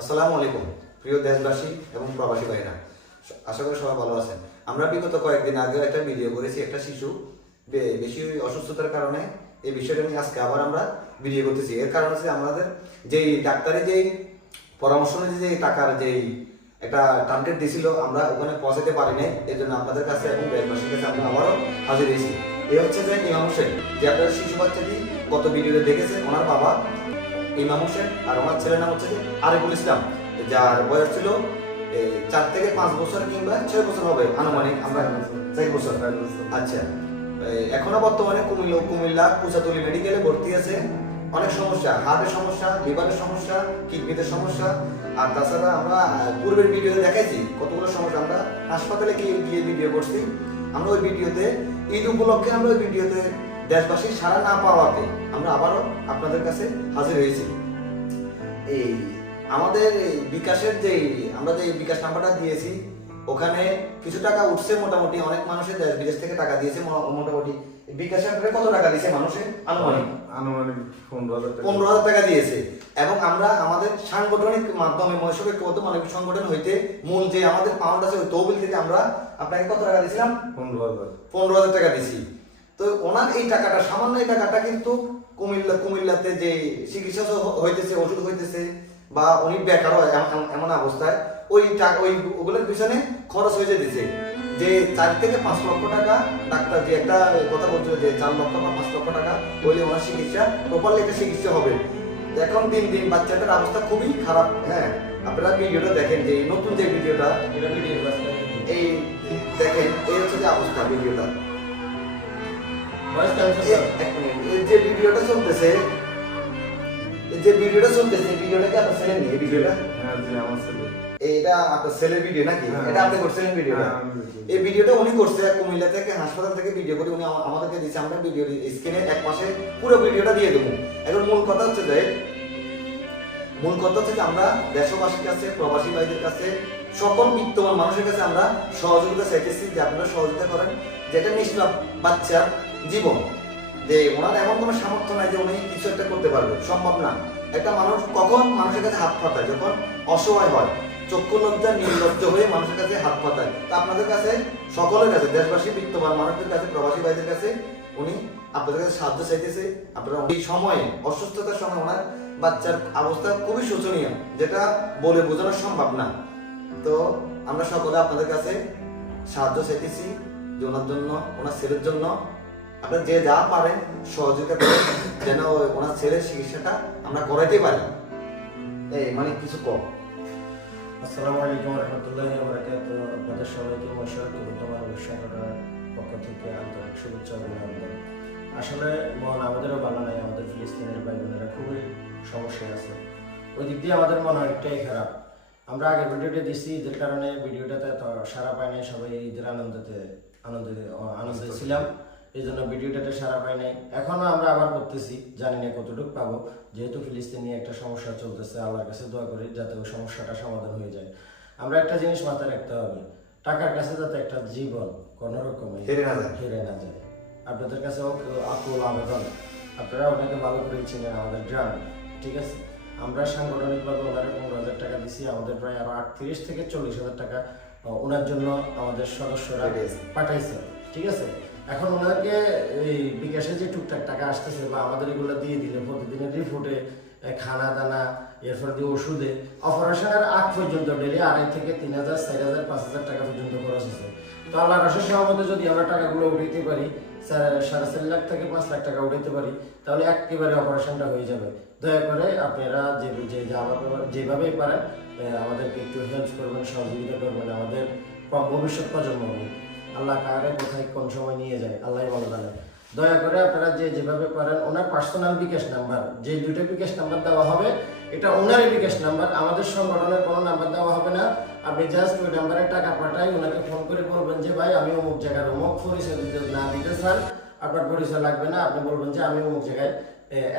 আসসালামু আলাইকুম প্রিয় দেশবাসী এবং প্রবাসী ভাইরা, আশা করি সবাই ভালো আছেন। আমরা বিগত কয়েকদিন আগে একটা ভিডিও করেছি, একটা শিশু বেশি অসুস্থতার কারণে এই বিষয়টা নিয়ে আজকে আবার আমরা ভিডিও করতেছি। এর কারণ হচ্ছে আমাদের যেই ডাক্তারের যেই পরামর্শ নিয়ে যে টাকার যেই একটা টার্গেট দিয়েছিল, আমরা ওখানে পৌঁছাতে পারি নাই। এর জন্য আপনাদের কাছে এবং দেশবাসীর কাছে আমরা আবারও হাজির হয়েছি। এ হচ্ছে যে ইমাম হোসেন, যে আপনারা শিশু বাচ্চাটি গত ভিডিওতে দেখেছেন, ওনার বাবা ইমাম হোসেন আর ওনার ছেলের নাম হচ্ছে আরিফুল ইসলাম, যার বয়স ছিল 4 থেকে 5 বছর কিংবা 6 বছর হবে আনুমানিক, আমরা 4 বছর। আচ্ছা, এখনো বর্তমানে কুমিল্লা কুচাতলি মেডিকেলে ভর্তি আছে। অনেক সমস্যা, হার্টের সমস্যা, লিভারের সমস্যা, কিডনিতে সমস্যা। আর তাছাড়া আমরা পূর্বের ভিডিওতে দেখাইছি কতগুলো সমস্যা। আমরা হাসপাতালে গিয়ে ভিডিও করছি। আমরা ওই ভিডিওতে ঈদ উপলক্ষে আমরা ওই ভিডিওতে দেশবাসীর সাড়া না পাওয়াতে আমরা আবারও আপনাদের কাছে হাজির হয়েছি। এই আমাদের বিকাশের আমরা যে বিকাশ নাম্বারটা দিয়েছি, ওখানে কিছু টাকা উঠছে মোটামুটি। অনেক মানুষের দেশ বিদেশ থেকে টাকা দিয়েছে মোটামুটি। বিকাশের কত টাকা দিয়েছে মানুষের? আনুমানিক 15,000 টাকা দিয়েছে। এবং আমরা আমাদের সাংগঠনিক মাধ্যমে মহেশ ঐক্যবদ্ধ মানবিক সংগঠন হইতে মূল যে আমাদের পাউন্ড আছে ওই তহবিল থেকে আমরা আপনাকে কত টাকা দিয়েছিলাম? 15,000 টাকা দিয়েছি। তো ওনার এই টাকাটা, সামান্য এই টাকাটা কিন্তু কুমিল্লাতে যে চিকিৎসা হইতেছে, ওষুধ হইতেছে, বা উনি বেকার এমন অবস্থায় ওগুলোর পিছনে খরচ হয়ে যেতেছে। যে 4 থেকে 5 লক্ষ টাকা ডাক্তার যে একটা কথা বলছিল যে 4 লক্ষ বা 5 লক্ষ টাকা বলে ওনার চিকিৎসা প্রপারলি একটা চিকিৎসা হবে। এখন দিন দিন বাচ্চাটার অবস্থা খুবই খারাপ। হ্যাঁ, আপনারা ভিডিওটা দেখেন, যে নতুন যে ভিডিওটা, এই দেখেন, এই হচ্ছে যে অবস্থা ভিডিওটা। যে ভিডিওটা চলতেছে, ভিডিওটা কি আপনার ছেলে নিয়ে ভিডিওটা? এটা আপনার ছেলের ভিডিও নাকি? এটা আপনি করছিলেন ভিডিওটা? এই ভিডিওটা উনি করছে কুমিল্লা থেকে, হাসপাতাল থেকে ভিডিও করে উনি আমাদেরকে দিয়েছে। আমরা ভিডিও স্ক্রিনে এক মাসে পুরো ভিডিওটা দিয়ে দেবো। এখন মূল কথা হচ্ছে যে আমরা দেশবাসীর কাছে, প্রবাসী ভাইদের কাছে, সকল বিত্তবান মানুষের কাছে আমরা সহযোগিতা চাইতেছি, যে আপনারা সহযোগিতা করেন। যেটা নিষ্পাপ বাচ্চার জীবন, যে ওনার এমন কোনো সামর্থ্য নাই যে উনি কিছু একটা করতে পারবে, সম্ভব না। একটা মানুষ কখন মানুষের কাছে হাত পাতায়? যখন অসহায় হয়, চক্ষু লজ্জা নির্লজ্জ হয়ে মানুষের কাছে হাত পাতায়। তা আপনাদের কাছে, সকলের কাছে, দেশবাসী বিত্তবান মানুষদের কাছে, প্রবাসী ভাইদের কাছে উনি আপনাদের কাছে সাহায্য চাইতেছে। আপনারা এই সময়ে, অসুস্থতার সময় ওনার বাচ্চার অবস্থা খুবই শোচনীয়, যেটা বলে বোঝানো সম্ভব না। তো আমরা সকলে আপনাদের কাছে সাহায্য চাইতেছি, যে ওনার জন্য, ওনার ছেলের জন্য আপনারা যে যা পারেন সহযোগিতা করেন, যেন ওনার ছেলের চিকিৎসাটা আমরা করাইতে পারি। এই মানে কিছু কম। আসসালামু আলাইকুম রহমতুল্লাহি ওয়া বারাকাতুহু। আপনাদের সবাইকে মহেশ ঐক্যবদ্ধ মানবিক সংগঠনের পক্ষ থেকে আন্তরিক শুভেচ্ছা ও অভিনন্দন। আসলে মন আমাদেরও ভালো নাই, আমাদের ফিলিস্তিনের ভাই বোনেরা খুবই সমস্যায় আছে। ওই দিক দিয়ে আমাদের মন অনেকটাই খারাপ। আমরা আগের ভিডিওটা দিচ্ছি, ঈদের কারণে ভিডিওটাতে এত সারা পায় নাই, সবাই ঈদের আনন্দে ছিলাম, এই জন্য ভিডিওটাতে সারা পাই নাই। এখনো আমরা আবার করতেছি, জানি না কতটুকু পাবো, যেহেতু ফিলিস্তিন নিয়ে একটা সমস্যা চলতেছে। আল্লাহর কাছে দোয়া করি যাতে ওই সমস্যাটা সমাধান হয়ে যায়। আমরা একটা জিনিস মাথায় রাখতে হবে, টাকার কাছে যাতে একটা জীবন কোনো রকমে হেরে না যায়। আপনাদের কাছে আকুল আবেদন, আপনারা ওনাকে ভালো করে চিনেন, আমাদের গ্রামে, ঠিক আছে? আমরা সাংগঠনিকভাবে ওনারে 15,000 টাকা দিছি। আমাদের প্রায় আরো 38 থেকে 40,000 টাকা ওনার জন্য আমাদের সদস্যরা পাঠাইছে, ঠিক আছে? এখন ওনাকে এই বিকাশে যে টুকটাক টাকা আসতেছে বা আমাদের এগুলো দিয়ে দিলে প্রতিদিনের রিপোর্টে, খানা দানা, এরপর দিয়ে ওষুধে, অপারেশনের আগ পর্যন্ত ডেলি 2,500 থেকে 3,000, 4,000, 5,000 টাকা পর্যন্ত খরচ হচ্ছে। তো আল্লাহর অশেষ রহমতে যদি আমরা টাকাগুলো উঠাইতে পারি, 4.5 লাখ থেকে 5 লাখ টাকা উঠাইতে পারি, তাহলে একেবারে অপারেশনটা হয়ে যাবে। দয়া করে আপনারা যেভাবেই পারেন আমাদেরকে একটু হেল্প করবেন, সহযোগিতা করবেন। আমাদের ভবিষ্যৎ প্রজন্ম, আল্লাহ কারে কোথায় কোন সময় নিয়ে যায় আল্লাহ ভালো জানে। দয়া করে আপনারা যেভাবে পারেন ওনার পার্সোনাল বিকাশ নাম্বার, যে 2টা বিকাশ নাম্বার দেওয়া হবে, এটা ওনারই বিকাশ নাম্বার, আমাদের সংগঠনের কোনো নাম্বার দেওয়া হবে না। আপনি জাস্ট ওই নাম্বারে টাকা পাঠাই, ওনাকে ফোন করে বলবেন যে ভাই আমি অমুক জায়গার অমুক, পরিচয় না দিতে চান, আপনার পরিচয় লাগবে না, আপনি বলবেন যে আমি অমুক জায়গায়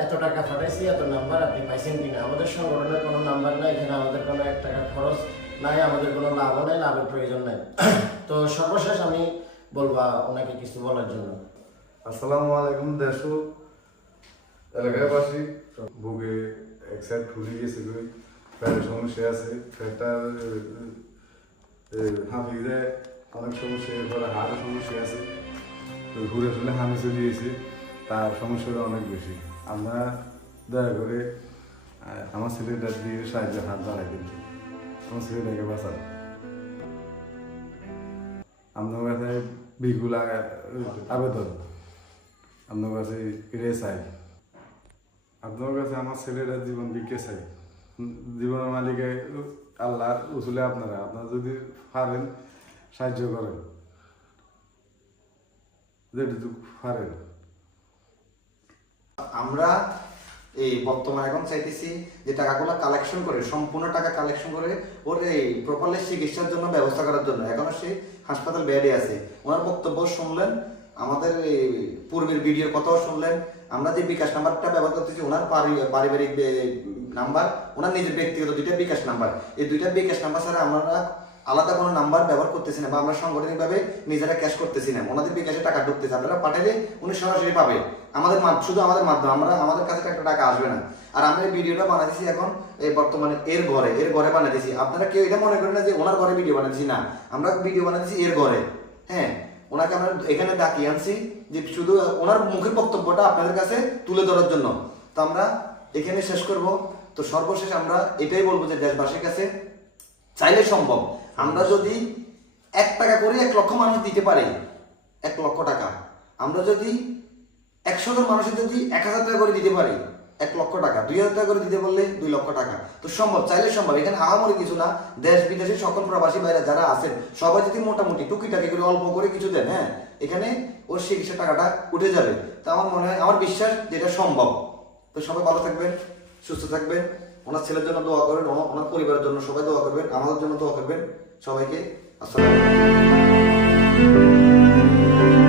এত টাকা পাঠাইছি, এত নাম্বার আপনি পাইছেন কিনা। আমাদের সংগঠনের কোনো নাম্বার নাই, এখানে আমাদের কোনো 1 টাকা খরচ নাই, আমাদের কোনো লাভও নাই, লাভের প্রয়োজন নাই। তো সর্বশেষ আমি বলবা ওনাকে কিছু বলার জন্য। আসসালামু আলাইকুম। দেশ এলাকাবাসী ভোগে এক সাইড ঠুলি গেছে, পেটের সমস্যা আছে, পেটার হাঁফিতে অনেক সমস্যা, এরপরে হাড়ের সমস্যা আছে, ঘুরে শুনে হামি চলিয়েছে, তার সমস্যাটা অনেক বেশি। আপনারা দয়া করে আমার ছেলেটার দিয়ে সাহায্যের হাত বাড়াই দিন, আমার ছেলেটাকে বাঁচান। আপনার কাছে বিগুলা আবেদন, আপনার কাছে এটাই চাই, আপনার কাছে আমার ছেলেটার জীবন বিকে চাই। জীবনের মালিকে আল্লাহর উসুলে আপনারা যদি পারেন সাহায্য করেন, যেটুকু পারেন। আমরা এই বর্তমানে এখন চাইতেছি যে টাকাগুলো কালেকশন করে, সম্পূর্ণ টাকা কালেকশন করে ওর এই প্রপারলি চিকিৎসার জন্য ব্যবস্থা করার জন্য। এখনো সে হাসপাতাল বেডে আছে। ওনার বক্তব্য শুনলেন, আমাদের এই পূর্বের ভিডিও কথাও শুনলেন। আমরা যে বিকাশ নাম্বারটা ব্যবহার করতেছি ওনার পারিবারিক নাম্বার, ওনার নিজের ব্যক্তিগত দুইটা বিকাশ নাম্বার। এই দুইটা বিকাশ নাম্বার ছাড়া আমরা আলাদা কোনো নাম্বার ব্যবহার করতেছি না, বা আমরা সাংগঠনিকভাবে নিজেরা ক্যাশ করতেছি না। ওনাদের বিকাশে টাকা ঢুকতেছে, আপনারা পাঠালে উনি সরাসরি পাবে। শুধু আমাদের মাধ্যমে, আমাদের কাছে একটা টাকা আসবে না। আর আমরা এই ভিডিওটা বানাইছি এখন এই বর্তমানে এর ঘরে বানাইতেছি। আপনারা কেউ এটা মনে করেন না যে ওনার ঘরে ভিডিও বানাইছি, না, আমরা ভিডিও বানাইছি এর ঘরে। হ্যাঁ, ওনাকে আমরা এখানে ডাকিয়ে আনছি যে শুধু ওনার মুখের বক্তব্যটা আপনাদের কাছে তুলে ধরার জন্য। তো আমরা এখানে শেষ করব। তো সর্বশেষ আমরা এটাই বলবো যে দেশবাসীর কাছে চাইলে সম্ভব, আমরা যদি 1 টাকা করে 1 লক্ষ মানুষ দিতে পারি, 1 লক্ষ টাকা, আমরা যদি 100 জন মানুষের যদি 1000 টাকা করে দিতে পারি, 1 লক্ষ টাকা, 2000 টাকা করে দিতে বললে 2 লক্ষ টাকা। তো সম্ভব, চাইলে সম্ভব। এখানে আহামরি কিছু না। দেশ বিদেশে সকল প্রবাসী ভাইরা যারা আছেন সবাই যদি মোটামুটি টুকিটাকি করে অল্প করে কিছু দেন, হ্যাঁ, এখানে ওর চিকিৎসা টাকাটা উঠে যাবে। তো আমার মনে হয়, আমার বিশ্বাস যেটা সম্ভব। তো সবাই ভালো থাকবেন, সুস্থ থাকবেন। ওনার ছেলের জন্য দোয়া করবেন, ওনার পরিবারের জন্য সবাই দোয়া করবেন, আমাদের জন্য দোয়া করবেন। সবাইকে আসসালামু আলাইকুম।